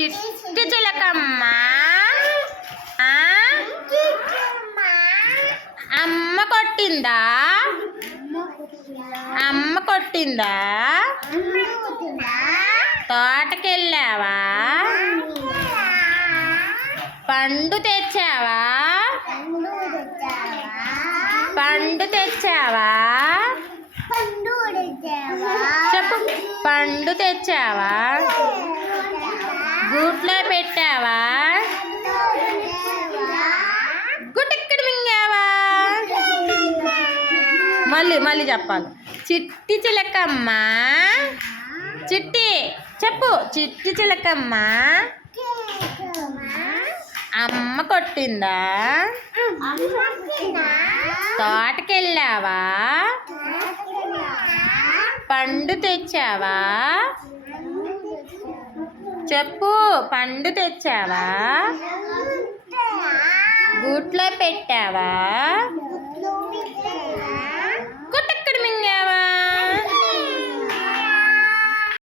చిట్టి చిలకమ్మ అమ్మ కొట్టిందా? అమ్మ కొట్టిందా? తోటకెళ్ళావా? పండు తెచ్చావా? పండు తెచ్చావా? చెప్పు. పండు తెచ్చావా? గూట్లో పెట్టావా? గుట్టెక్కడ మింగావా? మళ్ళీ చెప్పాలి. చిట్టి చిలకమ్మ చిట్టి చెప్పు. చిట్టి చిలకమ్మ అమ్మ కొట్టిందా? తోటకెళ్ళావా? పండు తెచ్చావా? చెప్పు. పండు తెచ్చావా? గూట్లో పెట్టావా?